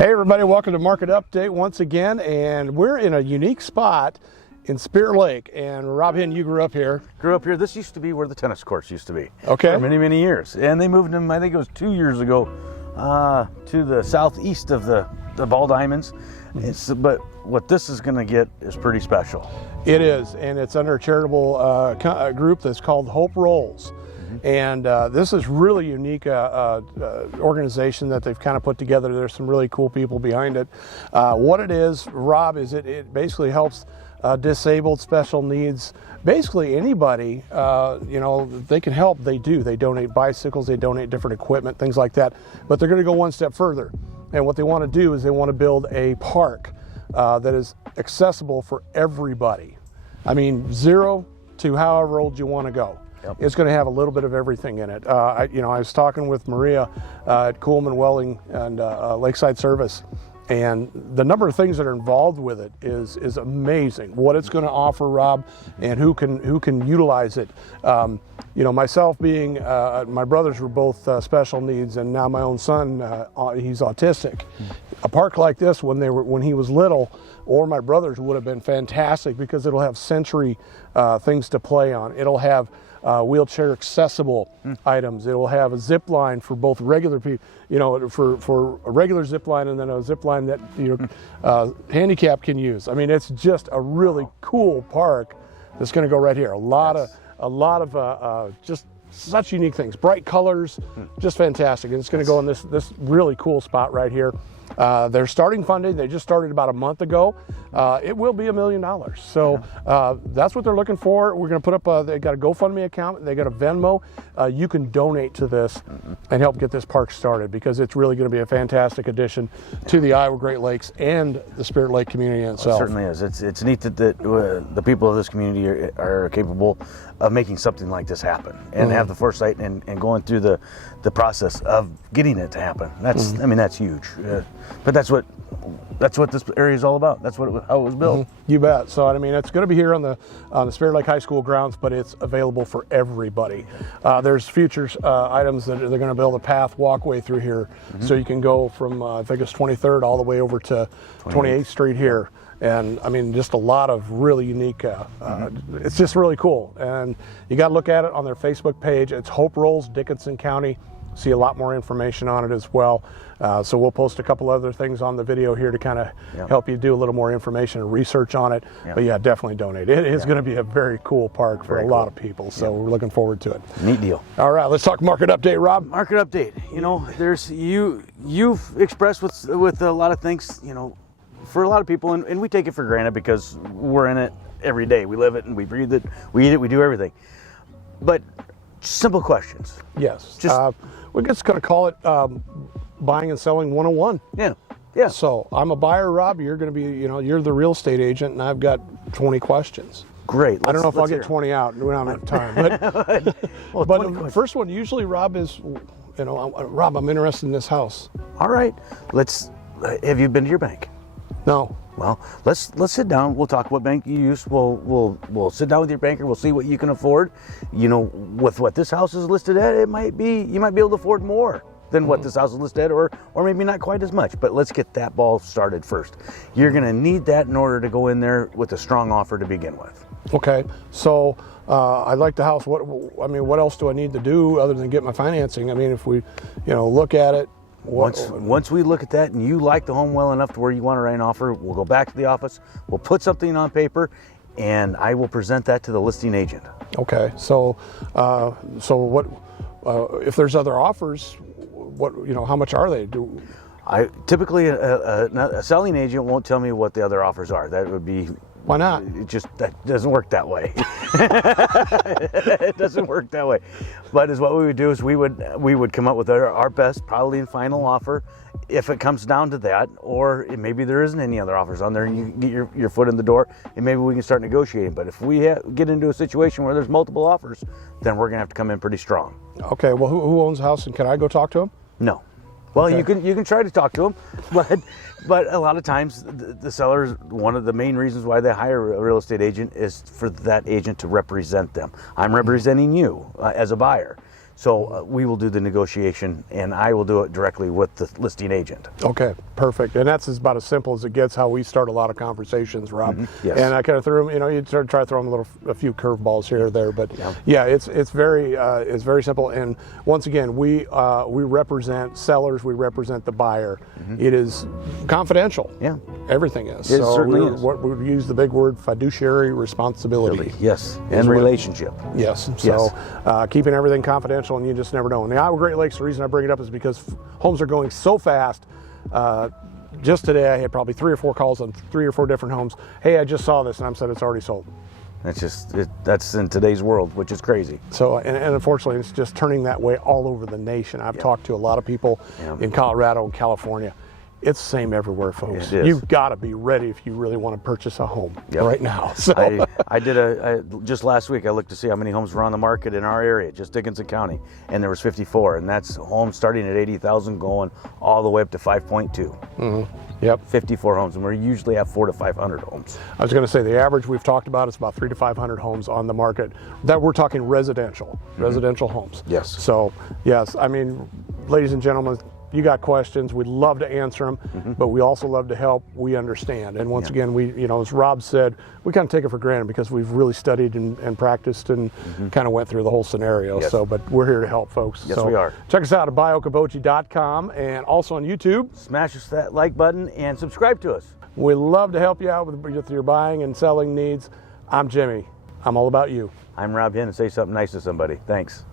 Hey everybody, welcome to Market Update once again, and we're in a unique spot in Spirit Lake. And Rob Hinn, you grew up here. Grew up here. This used to be where the tennis courts used to be. Okay. For many, many years. And they moved them, I think it was 2 years ago, to the southeast of the Ball Diamonds. But what this is going to get is pretty special. It is, and it's under a charitable group that's called Hope Rolls. And this is really unique organization that they've kind of put together. There's some really cool people behind it. What it is, Rob, is it basically helps disabled, special needs, basically anybody, they can help. They do. They donate bicycles, they donate different equipment, things like that. But they're going to go one step further. And what they want to do is they want to build a park that is accessible for everybody. I mean, 0 to however old you want to go. Yep. It's going to have a little bit of everything in it. I was talking with Maria at Coolman Welding and Lakeside Service, and the number of things that are involved with it is amazing. What it's going to offer, Rob, and who can utilize it. Myself being, my brothers were both special needs, and now my own son, he's autistic. A park like this, when he was little, or my brothers, would have been fantastic because it'll have sensory things to play on. It'll have wheelchair accessible items. It will have a zip line for both regular people, for a regular zip line, and then a zip line that handicap can use. I mean, it's just a really cool park that's going to go right here. A lot of just such unique things, bright colors, just fantastic. And it's going to go in this really cool spot right here. They're starting funding. They just started about a month ago. It will be $1 million. So that's what they're looking for. We're going to put up, they got a GoFundMe account. They got a Venmo. You can donate to this and help get this park started, because it's really going to be a fantastic addition to the Iowa Great Lakes and the Spirit Lake community itself. It certainly is. It's neat that the people of this community are capable of making something like this happen, and have the foresight and going through the process of getting it to happen. That's I mean, that's huge. But that's what this area is all about. That's how it was built. You bet. So I mean, it's going to be here on the Spirit Lake High School grounds, but it's available for everybody. There's future items that they're going to build a path walkway through here, so you can go from I think it's 23rd all the way over to 28th Street here. And I mean, just a lot of really unique, it's just really cool. And you got to look at it on their Facebook page. It's Hope Rolls, Dickinson County. See a lot more information on it as well. So we'll post a couple other things on the video here to kind of help you do a little more information and research on it. But yeah, definitely donate. It is going to be a very cool park for a lot of people. So we're looking forward to it. Neat deal. All right, let's talk market update, Rob. Market update. There's you've expressed with a lot of things, for a lot of people, and we take it for granted because we're in it every day. We live it and we breathe it, we eat it, we do everything. But simple questions. Yes. We're just going to call it buying and selling 101. Yeah. So I'm a buyer, Rob. You're going to be, you're the real estate agent, and I've got 20 questions. Great. I don't know if I'll get 20 out. We don't have time. But, but the first one usually, Rob, is, Rob, I'm interested in this house. All right. Have you been to your bank? No. Well, let's sit down. We'll talk what bank you use. We'll sit down with your banker. We'll see what you can afford. With what this house is listed at, you might be able to afford more than what this house is listed at, or maybe not quite as much. But let's get that ball started first. You're going to need that in order to go in there with a strong offer to begin with. Okay. So I like the house. What else do I need to do other than get my financing? I mean, if we, look at it. Once we look at that and you like the home well enough to where you want to write an offer, we'll go back to the office, we'll put something on paper, and I will present that to the listing agent. Okay, so what if there's other offers? How much are they? Typically a selling agent won't tell me what the other offers are. That would be. Why not? That doesn't work that way. It doesn't work that way. But what we would do is we would come up with our best, probably and final offer, if it comes down to that, or maybe there isn't any other offers on there, and you get your foot in the door, and maybe we can start negotiating. But if we get into a situation where there's multiple offers, then we're gonna have to come in pretty strong. Okay. Well, who owns the house, and can I go talk to him? No. Well, okay. you can try to talk to them, but a lot of times the sellers, one of the main reasons why they hire a real estate agent is for that agent to represent them. I'm representing you as a buyer. So we will do the negotiation, and I will do it directly with the listing agent. Okay, perfect. And that's about as simple as it gets. How we start a lot of conversations, Rob. Yes. And I kind of threw them. You try to throw them a few curveballs here or there, but yeah, it's very simple. And once again, we represent sellers. We represent the buyer. It is confidential. Yeah. Everything is. It certainly is. What we use the big word fiduciary responsibility. Yes. And relationship. Yes. So keeping everything confidential, and you just never know. And the Iowa Great Lakes, the reason I bring it up is because homes are going so fast. Just today, I had probably 3 or 4 calls on 3 or 4 different homes. Hey, I just saw this, and I'm said it's already sold. That's in today's world, which is crazy. So, and unfortunately, it's just turning that way all over the nation. I've talked to a lot of people in Colorado and California. It's the same everywhere, folks. It is. You've got to be ready if you really want to purchase a home right now. So I did just last week, I looked to see how many homes were on the market in our area, just Dickinson County, and there was 54, and that's homes starting at 80,000 going all the way up to 5.2. Yep. 54 homes, and we usually have 400 to 500 homes. I was going to say the average we've talked about is about 300 to 500 homes on the market. That we're talking residential homes. Yes. So yes, I mean, ladies and gentlemen, you got questions, we'd love to answer them, but we also love to help. We understand. And once again, we, as Rob said, we kind of take it for granted because we've really studied and practiced and kind of went through the whole scenario. Yes. So, but we're here to help, folks. Yes, so we are. Check us out at biokabochi.com and also on YouTube. Smash us that like button and subscribe to us. We love to help you out with your buying and selling needs. I'm Jimmy. I'm all about you. I'm Rob Hen, and say something nice to somebody. Thanks.